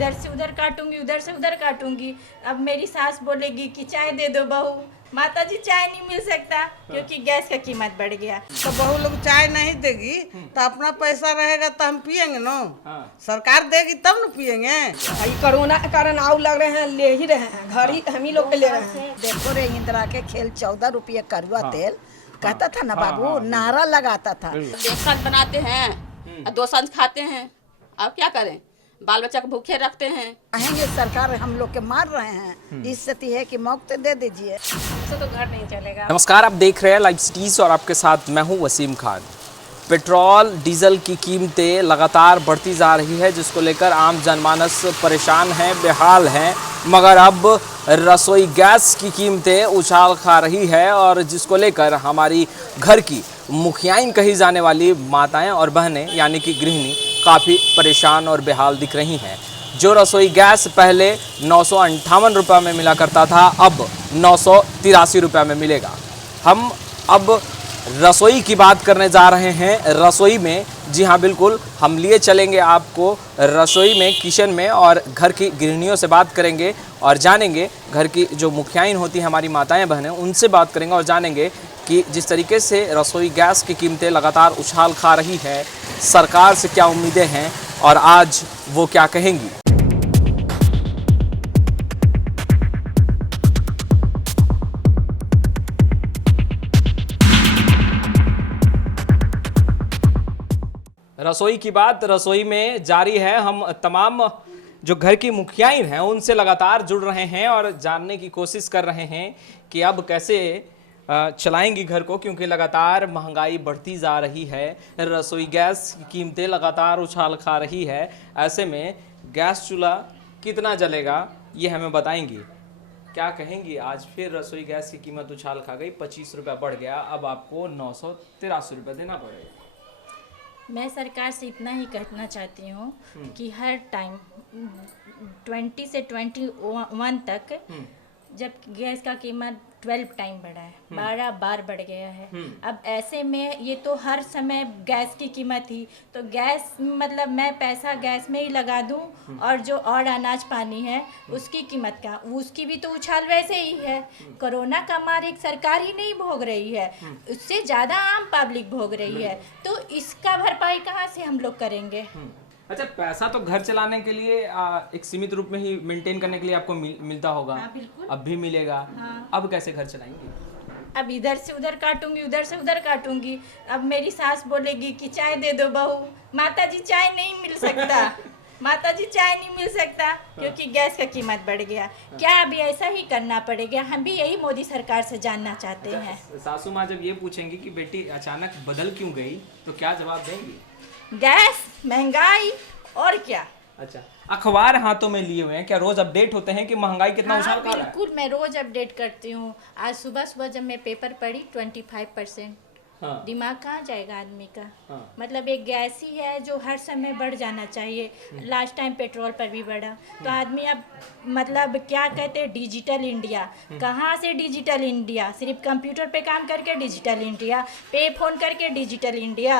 इधर से उधर काटूंगी, उधर से उधर काटूंगी। अब मेरी सास बोलेगी कि चाय दे दो बहू, माता जी चाय नहीं मिल सकता क्योंकि गैस का कीमत बढ़ गया। तो बहू लोग चाय नहीं देगी तो अपना पैसा रहेगा तो हम पियेंगे ना। सरकार देगी तब न पियेंगे। कोरोना के कारण आउ लग रहे हैं, ले ही रहे हैं, घर ही हम ही लोग के ले रहे हैं। देखो रे इंदिरा के खेल 14 रुपये करुआ तेल कहता था ना बाबू, नारा लगाता था। एक साथ बनाते हैं और 2 सांझ खाते हैं। अब क्या करें, बाल बच्चा को भूखे रखते हैं। कहेंगे सरकार हम लोग के मार रहे हैं, इस स्थिति है कि मुफ्त दे दीजिए। तो घर नहीं चलेगा। नमस्कार, आप देख रहे हैं लाइव सिटीज और आपके साथ मैं हूं वसीम खान। पेट्रोल डीजल की कीमतें लगातार बढ़ती जा रही है, जिसको लेकर आम जनमानस परेशान है, बेहाल हैं। मगर अब रसोई गैस की कीमतें उछाल खा रही है और जिसको लेकर हमारी घर की मुखियाइन कही जाने वाली माताएं और बहनें यानी कि गृहिणी काफ़ी परेशान और बेहाल दिख रही हैं। जो रसोई गैस पहले 958 रुपये में मिला करता था, अब 983 रुपये में मिलेगा। हम अब रसोई की बात करने जा रहे हैं। रसोई में, जी हाँ बिल्कुल, हम लिए चलेंगे आपको रसोई में, किचन में, और घर की गृहिणियों से बात करेंगे और जानेंगे, घर की जो मुखियाइन होती हैं हमारी माताएं बहनें, उनसे बात करेंगे और जानेंगे कि जिस तरीके से रसोई गैस की कीमतें लगातार उछाल खा रही है, सरकार से क्या उम्मीदें हैं और आज वो क्या कहेंगी। रसोई की बात रसोई में जारी है। हम तमाम जो घर की मुखियाइन हैं उनसे लगातार जुड़ रहे हैं और जानने की कोशिश कर रहे हैं कि अब कैसे चलाएंगी घर को, क्योंकि लगातार महंगाई बढ़ती जा रही है, रसोई गैस की कीमतें लगातार उछाल खा रही है। ऐसे में गैस चूल्हा कितना जलेगा ये हमें बताएंगी। क्या कहेंगी, आज फिर रसोई गैस की कीमत उछाल खा गई, 25 रुपये बढ़ गया, अब आपको 983 रुपये देना पड़ेगा। मैं सरकार से इतना ही कहना चाहती हूँ कि हर टाइम 20 से 21 तक जब गैस का कीमत 12 टाइम बढ़ा है, 12 बार बढ़ गया है। अब ऐसे में ये तो हर समय गैस की कीमत ही, तो गैस मतलब मैं पैसा गैस में ही लगा दूं और जो और अनाज पानी है उसकी कीमत का, उसकी भी तो उछाल वैसे ही है। कोरोना का मार एक सरकार ही नहीं भोग रही है, उससे ज़्यादा आम पब्लिक भोग रही है, तो इसका भरपाई कहाँ से हम लोग करेंगे। अच्छा, पैसा तो घर चलाने के लिए एक सीमित रूप में ही मेंटेन करने के लिए आपको मिलता होगा। हाँ, बिल्कुल। अब भी मिलेगा। हाँ। अब कैसे घर चलाएंगे? अब इधर से उधर काटूंगी, उधर से उधर काटूंगी। अब मेरी सास बोलेगी कि चाय दे दो बहू, माता जी चाय नहीं मिल सकता माता जी चाय नहीं मिल सकता क्योंकि गैस का कीमत बढ़ गया। क्या अभी ऐसा ही करना पड़ेगा? हम भी यही मोदी सरकार से जानना चाहते हैं। सासू माँ जब ये पूछेंगी कि बेटी अचानक बदल क्यों गई, तो क्या जवाब देंगी? गैस, महंगाई और क्या। अच्छा, अखबार हाथों में लिए हुए हैं, क्या रोज अपडेट होते हैं कि महंगाई कितना हाँ, उछाल खा रहा है? बिल्कुल, मैं रोज अपडेट करती हूँ। आज सुबह सुबह जब मैं पेपर पढ़ी 25%, हाँ। दिमाग कहाँ जाएगा आदमी का। हाँ। मतलब एक गैस ही है जो हर समय बढ़ जाना चाहिए। लास्ट टाइम पेट्रोल पर भी बढ़ा, तो आदमी अब मतलब क्या कहते हैं, डिजिटल इंडिया। कहाँ से डिजिटल इंडिया? सिर्फ कंप्यूटर पे काम करके डिजिटल इंडिया, पे फोन करके डिजिटल इंडिया।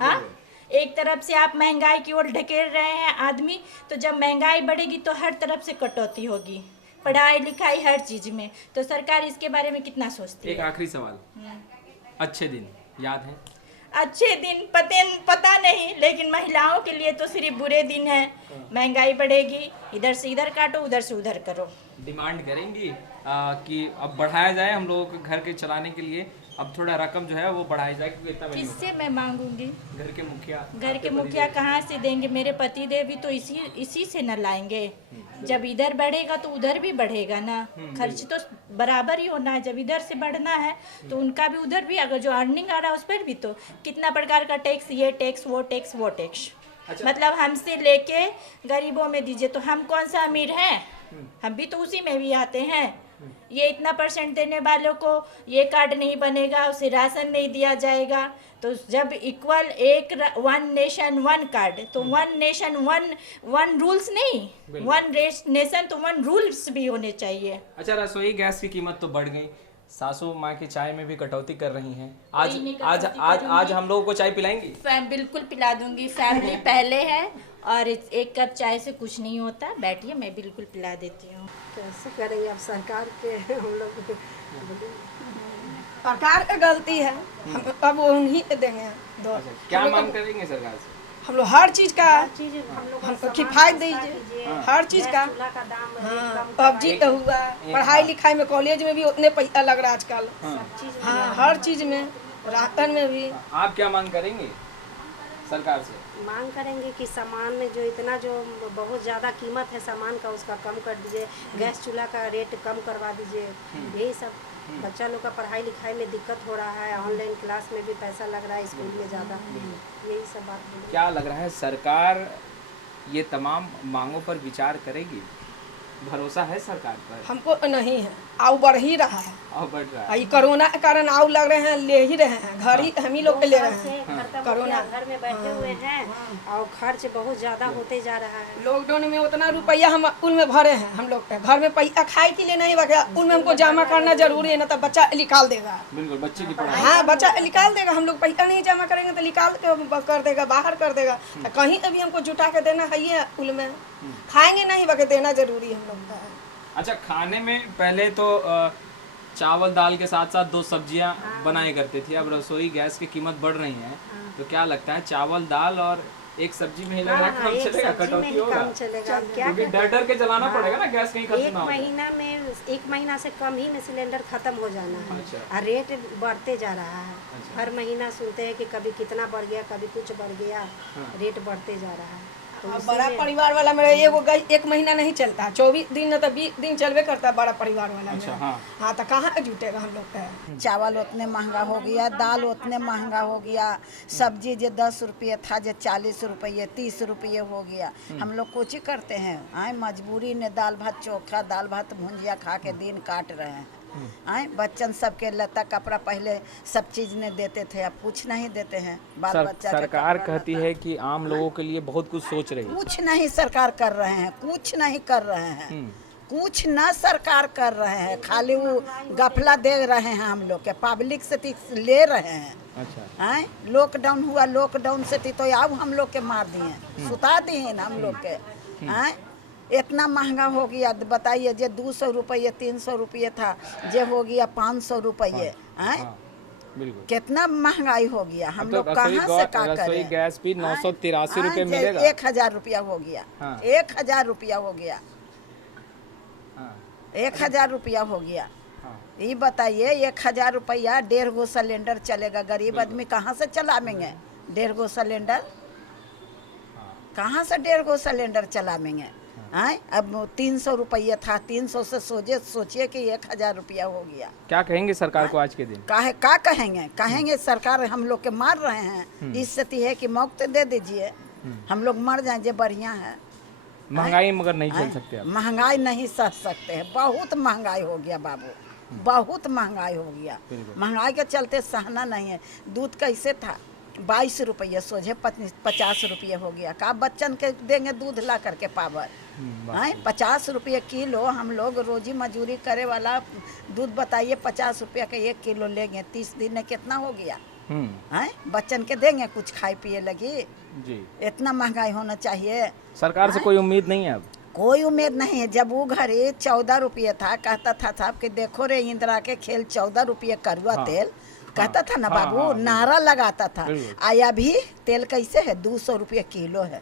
हाँ, एक तरफ से आप महंगाई की ओर ढकेल रहे हैं आदमी, तो जब महंगाई बढ़ेगी तो हर तरफ से कटौती होगी, पढ़ाई लिखाई हर चीज में। तो सरकार इसके बारे में कितना सोचती है? एक आखिरी सवाल, अच्छे दिन याद है? अच्छे दिन पता नहीं, लेकिन महिलाओं के लिए तो सिर्फ बुरे दिन है। महंगाई बढ़ेगी, इधर से इधर काटो, उधर से उधर करो। डिमांड करेंगी कि अब बढ़ाया जाए हम लोगों के घर के चलाने के लिए, अब थोड़ा रकम जो है वो बढ़ाई जाए, क्योंकि इतना नहीं किससे मैं मांगूंगी? घर के मुखिया, घर के मुखिया कहाँ से देंगे? मेरे पति देव भी तो इसी से न लाएंगे। जब इधर बढ़ेगा तो उधर भी बढ़ेगा ना। खर्च तो बराबर ही होना है। जब इधर से बढ़ना है तो उनका भी उधर भी, अगर जो अर्निंग आ रहा है उस पर भी तो कितना प्रकार का टैक्स, ये टैक्स वो टैक्स वो टैक्स। अच्छा। मतलब हमसे लेके गरीबों में दीजिए, तो हम कौन सा अमीर हैं? हम भी तो उसी में भी आते हैं। ये इतना % देने वालों को ये कार्ड नहीं बनेगा, उसे राशन नहीं दिया जाएगा। तो जब इक्वल एक वन नेशन वन कार्ड, तो वन नेशन वन रूल्स नहीं, वन नेशन तो वन रूल्स भी होने चाहिए। अच्छा, रसोई गैस की कीमत तो बढ़ गई, सासू माँ की चाय में भी कटौती कर रही हैं। आज हम लोगों को चाय पिलाएंगी? बिल्कुल पिला दूंगी। फैमिली पहले है और एक कप चाय से कुछ नहीं होता, बैठिए मैं बिल्कुल पिला देती हूँ। कैसे करेंगे अब सरकार के हम लोग सरकार की गलती है, हम अब उन्हीं के देंगे दो। क्या मांग करेंगे सरकार से? हम लोग हर चीज का हम लोग हमको किफायत दीजिए, हर चीज का। चूल्हा का दाम हाँ, पबजी का हुआ, पढ़ाई लिखाई में कॉलेज में भी उतने पैसा लग रहा है आजकल। हाँ, हर चीज में, राशन में भी। आप क्या मांग करेंगे सरकार से? मांग करेंगे कि सामान में जो इतना जो बहुत ज़्यादा कीमत है सामान का, उसका कम कर दीजिए। गैस चूल्हा का रेट कम करवा दीजिए। यही सब बच्चा लोग का पढ़ाई लिखाई में दिक्कत हो रहा है, ऑनलाइन क्लास में भी पैसा लग रहा है स्कूल में ज़्यादा। यही सब बात बोलिए। क्या लग रहा है सरकार ये तमाम मांगों पर विचार करेगी? भरोसा है सरकार पर? हमको नहीं है, आउ बढ़ ही रहा है। और बढ़ रहा है। ये कोरोना के कारण आउ लग रहे हैं, ले ही रहे हैं, घर ही हम ही लोग के ले रहे हैं। कोरोना घर में बैठे हुए हैं और खर्च बहुत ज़्यादा होते जा रहा है। लॉकडाउन में उतना रुपया हम उनमें भरे हैं, हम लोग के घर में पैसा खाए के लिए नहीं बचा, उनमें हमको जमा करना जरूरी है, ना तो बच्चा निकाल देगा। बिल्कुल, बच्चे की पढ़ाई। हाँ, बच्चा निकाल देगा। हम लोग पैसा नहीं जमा करेंगे तो निकाल के कर देगा, बाहर कर देगा। तो कहीं अभी हमको जुटा के देना है ये कुल में, खाएंगे नहीं बल्कि देना जरूरी है हम लोग का। अच्छा, खाने में पहले तो चावल दाल के साथ साथ 2 सब्जियां बनाए करते थे, अब रसोई गैस की कीमत बढ़ रही है, तो क्या लगता है चावल दाल और एक सब्जी में ही लग रहा है काम चलेगा, कटौती होगा? काम चलेगा, क्या क्योंकि डर के चलाना पड़ेगा ना, गैस कहीं खत्म ना हो। एक महीना से कम ही में सिलेंडर खत्म हो जाना है। अच्छा। और रेट बढ़ते जा रहा है। हर महीना सुनते हैं कि कभी कितना बढ़ गया, कभी कुछ बढ़ गया। रेट बढ़ते जा रहा है। तो अब बड़ा परिवार वाला मेरा एगो गई 1 महीना नहीं चलता, 24 दिन न तो 20 दिन चलवे करता है बड़ा परिवार वाला अच्छा, मेरा। हाँ। हाँ, तो कहाँ जुटेगा हम लोग का। चावल उतने महंगा हो गया, दाल उतने महंगा हो गया, सब्जी जो 10 रुपये था जो 40 रुपये 30 रुपये हो गया। हम लोग कुछ ही करते हैं, आए मजबूरी ने दाल भात चोखा, दाल भात भुंजिया खा के दिन काट रहे हैं। आए बच्चन सबके लता कपड़ा पहले सब चीज ने देते थे, अब कुछ नहीं देते हैं। बाल बच्चा के सरकार कपड़ा कहती है कि आम लोगों के लिए बहुत कुछ सोच रही है। कुछ नहीं सरकार कर रहे हैं, कुछ नहीं कर रहे हैं, कुछ ना सरकार कर रहे हैं, खाली वो गफला दे रहे हैं हम लोग के, पब्लिक से ले रहे हैं। अच्छा, आए लॉकडाउन हुआ, लॉकडाउन से तो अब हम लोग के मार दिए, सुता दिए ना हम लोग के। आए इतना महंगा हो गया, बताइए, जो 200 रुपये 300 रुपये था, जो हो गया 500 रुपये। आए बिल्कुल, कितना महंगाई हो गया, हम लोग रसोई कहाँ से का रसोई करें। गैस भी 983 रुपये हाँ, मिलेगा। 1000 रुपया हो गया। हाँ। 1000 रुपया हो गया। हाँ, 1000 रुपया हो गया। हाँ। ये बताइए 1000 रुपया 1.5 गो सिलेंडर चलेगा, गरीब आदमी कहाँ से चलावेंगे 1.5 गो सिलेंडर? कहाँ से 1.5 गो सिलेंडर चलावेंगे? आए अब 300 रुपये था, 300 से सोचिए कि 1000 रुपया हो गया। क्या कहेंगे सरकार को आज के दिन? का कहेंगे सरकार हम लोग के मार रहे हैं, इस स्थिति है कि मुफ्त दे दीजिए, हम लोग मर जाएं, जो बढ़िया है। महंगाई मगर नहीं झेल सकते आप। महंगाई नहीं सह सकते हैं, बहुत महंगाई हो गया बाबू, बहुत महंगाई हो गया। महंगाई के चलते सहना नहीं है। दूध कैसे था 22 रुपये, सोझे 50 रुपये हो गया। का बच्चन के देंगे दूध ला करके पावर? 50 रुपये किलो, हम लोग रोजी मजूरी करे वाला दूध बताइए 50 रुपये का 1 किलो लेंगे, 30 दिन में कितना हो गया? बच्चन के देंगे कुछ खाए पिए लगी? जी, इतना महंगाई होना चाहिए। सरकार से कोई उम्मीद नहीं है अब? कोई उम्मीद नहीं है। जब वो घरे 14 रुपये था, कहता था साहब कि देखो रे इंदिरा के खेल 14 रुपये करुआ तेल, कहता था ना बाबू, नारा लगाता था। आया भी तेल कैसे है 200 रुपये किलो है।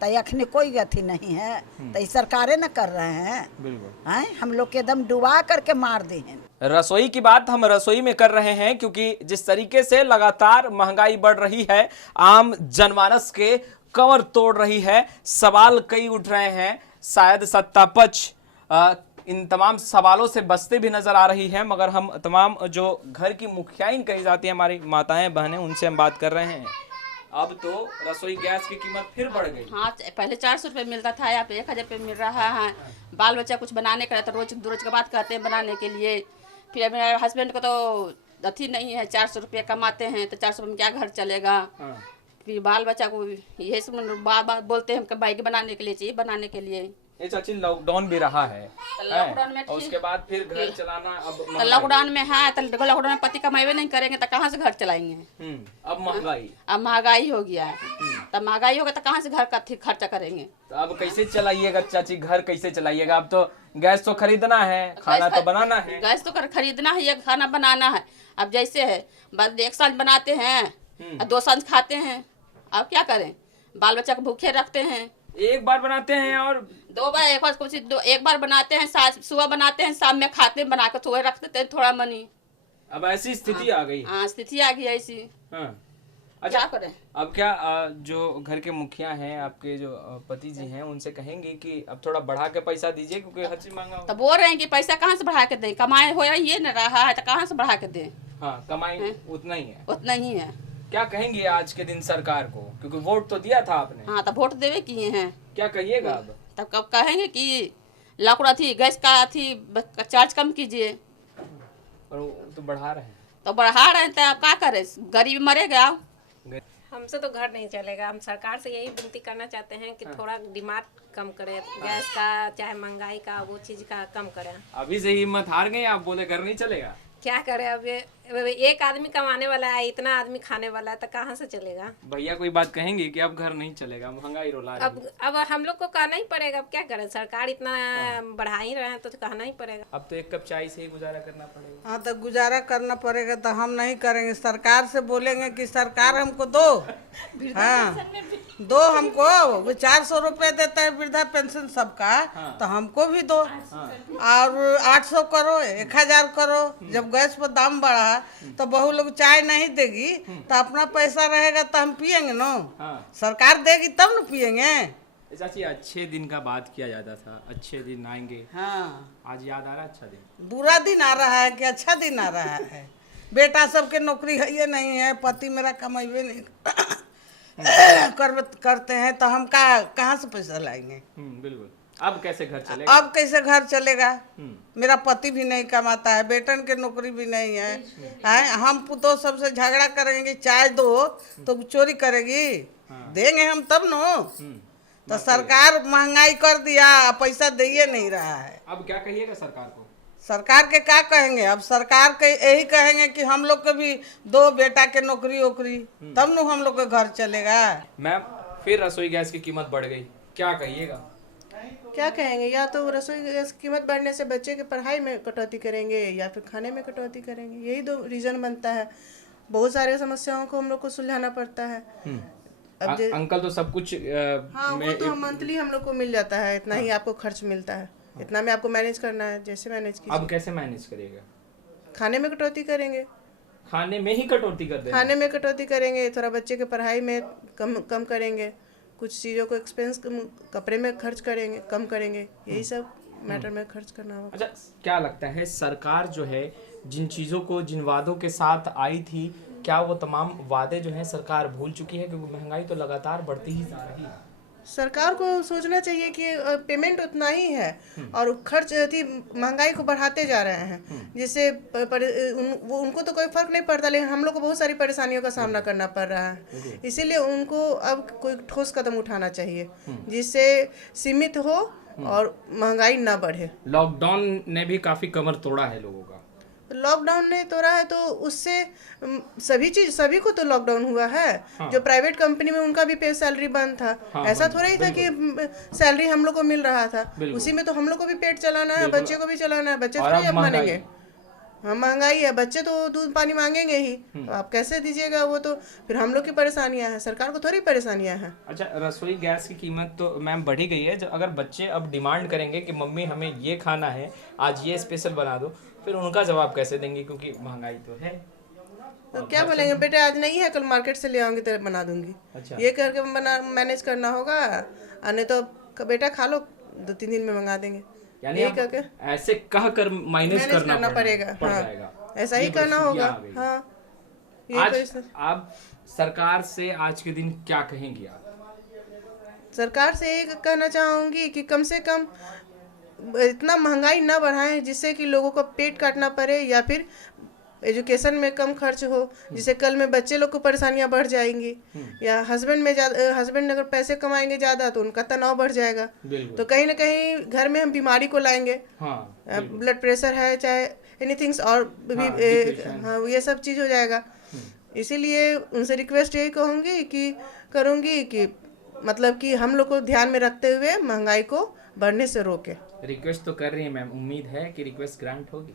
तो अखनी कोई गति नहीं है, तो सरकारें न कर रहे हैं। हम लोग के एकदम डुबा करके मार दी हैं। रसोई की बात हम रसोई में कर रहे हैं, क्योंकि जिस तरीके से लगातार महंगाई बढ़ रही है, आम जनमानस के कमर तोड़ रही है, सवाल कई उठ रहे हैं। शायद सत्ता पक्ष इन तमाम सवालों से बचते भी नजर आ रही है, मगर हम तमाम जो घर की मुखियाइन कही जाती है, हमारी माताएं बहनें, उनसे हम बात कर रहे हैं। अब तो रसोई गैस की कीमत फिर बढ़ गई। हाँ, पहले 400 रुपये मिलता था, यहाँ पे 1000 रुपये मिल रहा है। बाल बच्चा कुछ बनाने का तो रोज के बात कहते हैं बनाने के लिए। फिर मेरे हस्बैंड को तो अथी नहीं है, 400 रुपये कमाते हैं, तो 400 रुपये में क्या घर चलेगा? फिर बाल बच्चा को यही सब बार बार बोलते हैं हमको मैगी बनाने के लिए चाहिए, बनाने के लिए ये चाची लॉकडाउन भी रहा है, लॉकडाउन में और उसके बाद फिर घर चलाना अब तो लॉकडाउन में है, तो लॉकडाउन में पति कमाइबे नहीं करेंगे तो कहाँ से घर चलाएंगे। अब महंगाई, अब महंगाई हो गया है, तब महंगाई होगा तो कहाँ से घर का खर्चा करेंगे। तो अब कैसे चलाइएगा चाची, घर कैसे चलाइएगा? अब तो गैस तो खरीदना है, खाना तो बनाना है। गैस तो खरीदना है, ये खाना बनाना है। अब जैसे है बस एक सांझ बनाते हैं और 2 सांझ खाते हैं, अब क्या करें, बाल बच्चा को भूखे रखते हैं। एक बार बनाते हैं और 2 बार, एक बार बनाते हैं, सुबह बनाते हैं, शाम में खाते हैं, बना कर सुबह रख देते हैं थोड़ा मनी। अब ऐसी स्थिति आ गई। हाँ, स्थिति आ गई ऐसी। हाँ। क्या करें? अब क्या जो घर के मुखिया हैं, आपके जो पति जी हैं, उनसे कहेंगे कि अब थोड़ा बढ़ा के पैसा दीजिए क्योंकि हर चीज महंगा हो। तो बोल रहे हैं कि पैसा कहाँ से बढ़ा के दें, कमाए हो ये न रहा है तो कहाँ से बढ़ा के दें। हाँ, कमाई उतना ही है। उतना ही है। क्या कहेंगे आज के दिन सरकार को, क्योंकि वोट तो दिया था आपने? हाँ, तो वोट देवे किए हैं। क्या कहिएगा अब? तब कब कहेंगे कि लकड़ा थी, गैस का थी, चार्ज कम कीजिए। और वो तो बढ़ा रहे हैं। तो बढ़ा रहे हैं तो अब क्या करें, गरीब मरेगा। हमसे तो घर नहीं चलेगा। हम सरकार से यही विनती करना चाहते हैं कि थोड़ा डिमांड कम करें, गैस का चाहे महंगाई का, वो चीज़ का कम करें। अभी से हिम्मत हार गई, आप बोले घर नहीं चलेगा। क्या करें, अब एक आदमी कमाने वाला है, इतना आदमी खाने वाला है, तो कहाँ से चलेगा। भैया कोई बात कहेंगे कि अब घर नहीं चलेगा, महंगाई रोला रही है। अब हम लोग को कहना ही पड़ेगा। अब क्या करें, सरकार इतना बढ़ा ही रहे हैं तो कहना ही पड़ेगा। अब तो एक कप चाय से ही गुजारा करना पड़ेगा। हाँ, तो गुजारा करना पड़ेगा, तो हम नहीं करेंगे। सरकार से बोलेंगे कि सरकार हमको दो, हाँ दो हमको। वो 400 रुपये देता है वृद्धा पेंशन सबका, तो हमको भी दो। और 800 करो, 1000 करो। जब गैस पर दाम बढ़ा तो बहू लोग चाय नहीं देगी, तो अपना पैसा रहेगा तो हम पियेंगे ना। सरकार देगी तब न पियेंगे। चाची, अच्छे दिन का बात किया जाता था, अच्छे दिन आएंगे। हाँ, आज याद आ रहा है अच्छा दिन? बुरा दिन आ रहा है कि अच्छा दिन आ रहा है? बेटा सबके नौकरी है ये नहीं है, पति मेरा कमाइबे नहीं करते हैं, तो हम कहाँ से पैसा लाएंगे? बिल्कुल। अब कैसे घर चलेगा? अब कैसे घर चलेगा? मेरा पति भी नहीं कमाता है, बेटन के नौकरी भी नहीं है। हम पुतो सबसे झगड़ा करेंगे, चाय दो तो चोरी करेगी? देंगे हम तब न। तो सरकार महंगाई कर दिया, पैसा दे नहीं रहा है। अब क्या कहिएगा सरकार को? सरकार के क्या कहेंगे? अब सरकार के यही कहेंगे कि हम लोग को भी दो बेटा के नौकरी वोकरी, तब न हम लोग का घर चलेगा। मैम, फिर रसोई गैस की कीमत बढ़ गई, क्या कहिएगा? क्या कहेंगे, या तो रसोई गैस की कीमत बढ़ने से बच्चे की पढ़ाई में कटौती करेंगे या फिर खाने में कटौती करेंगे। यही 2 रीज़न बनता है। बहुत सारे समस्याओं को हम लोग को सुलझाना पड़ता है। अब अंकल तो सब कुछ हाँ, वो तो मंथली हम लोग को मिल जाता है, इतना ही आपको खर्च मिलता है, इतना में आपको मैनेज करना है, जैसे मैनेज कीजिए। अब कैसे मैनेज करिएगा? खाने में कटौती करेंगे। खाने में ही कटौती कर देंगे? खाने में कटौती करेंगे, थोड़ा बच्चे के पढ़ाई में कम करेंगे, कुछ चीज़ों को एक्सपेंस कपड़े में खर्च करेंगे, कम करेंगे। यही सब मैटर में खर्च करना होगा। अच्छा, क्या लगता है सरकार जो है जिन चीज़ों को, जिन वादों के साथ आई थी, क्या वो तमाम वादे जो हैं सरकार भूल चुकी है? क्योंकि महंगाई तो लगातार बढ़ती ही जा रही है। सरकार को सोचना चाहिए कि पेमेंट उतना ही है और खर्च थी महंगाई को बढ़ाते जा रहे हैं, जिससे उनको तो कोई फर्क नहीं पड़ता, लेकिन हम लोग को बहुत सारी परेशानियों का सामना करना पड़ रहा है। इसीलिए उनको अब कोई ठोस कदम उठाना चाहिए जिससे सीमित हो और महंगाई ना बढ़े। लॉकडाउन ने भी काफ़ी कमर तोड़ा है लोगों का। लॉकडाउन ने तोड़ा है तो उससे सभी को तो लॉकडाउन हुआ है। जो प्राइवेट कंपनी में उनका भी पे सैलरी बंद था। ऐसा थोड़ा ही था कि सैलरी हम लोग को मिल रहा था, उसी में तो हम लोग को भी पेट चलाना है, बच्चे को भी चलाना है। बच्चे थोड़ी अब मानेंगे। हाँ, महंगाई है, बच्चे तो दूध पानी मांगेंगे ही, तो आप कैसे दीजिएगा? वो तो फिर हम लोग की परेशानियां हैं, सरकार को थोड़ी परेशानियां हैं। अच्छा, रसोई गैस की कीमत तो मैम बढ़ी गई है। जब अगर बच्चे अब डिमांड करेंगे कि मम्मी हमें ये खाना है, आज ये स्पेशल बना दो, फिर उनका जवाब कैसे देंगे? क्योंकि महंगाई तो है। तो क्या बोलेंगे, बेटे आज नहीं है, कल मार्केट से ले आऊंगी तो बना दूंगी। अच्छा। ये करके मैनेज करना होगा, और नहीं तो बेटा खा लो, 2-3 दिन में मंगा देंगे। यानी ऐसे कह कर माइनस करना पड़ेगा। हाँ, ऐसा ही करना होगा। हाँ, आज आप सरकार से आज के दिन क्या कहेंगी? आप सरकार से यही कहना चाहूंगी कि कम से कम इतना महंगाई ना बढ़ाएं जिससे कि लोगों को पेट काटना पड़े, या फिर एजुकेशन में कम खर्च हो, जिससे कल में बच्चे लोग को परेशानियां बढ़ जाएंगी, या हस्बैंड अगर पैसे कमाएंगे ज़्यादा तो उनका तनाव बढ़ जाएगा, तो कहीं ना कहीं घर में हम बीमारी को लाएंगे। ब्लड प्रेशर है चाहे एनीथिंग्स और भी हाँ ये सब चीज़ हो जाएगा। इसीलिए उनसे रिक्वेस्ट यही करूँगी कि मतलब कि हम लोग को ध्यान में रखते हुए महंगाई को बढ़ने से रोके। रिक्वेस्ट तो कर रही है मैम, उम्मीद है कि रिक्वेस्ट ग्रांट होगी।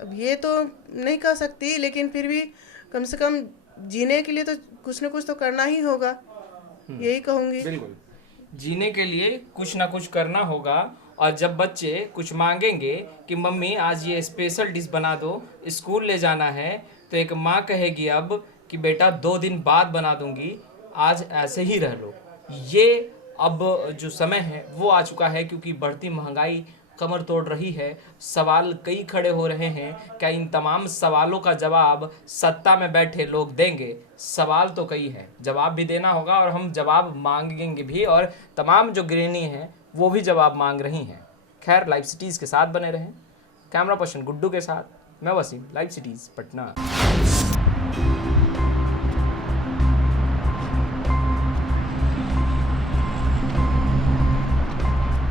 अब ये तो नहीं कह सकती, लेकिन फिर भी कम से कम जीने के लिए तो कुछ ना कुछ तो करना ही होगा, यही कहूँगी। बिल्कुल, जीने के लिए कुछ ना कुछ करना होगा। और जब बच्चे कुछ मांगेंगे कि मम्मी आज ये स्पेशल डिश बना दो, स्कूल ले जाना है, तो एक माँ कहेगी अब कि बेटा 2 दिन बाद बना दूंगी, आज ऐसे ही रह लो। ये अब जो समय है वो आ चुका है, क्योंकि बढ़ती महंगाई कमर तोड़ रही है। सवाल कई खड़े हो रहे हैं, क्या इन तमाम सवालों का जवाब सत्ता में बैठे लोग देंगे? सवाल तो कई हैं, जवाब भी देना होगा और हम जवाब मांगेंगे भी, और तमाम जो गृहिणी हैं वो भी जवाब मांग रही हैं। खैर, लाइव सिटीज़ के साथ बने रहें। कैमरा पर्सन गुड्डू के साथ मैं वसीम, लाइव सिटीज़ पटना।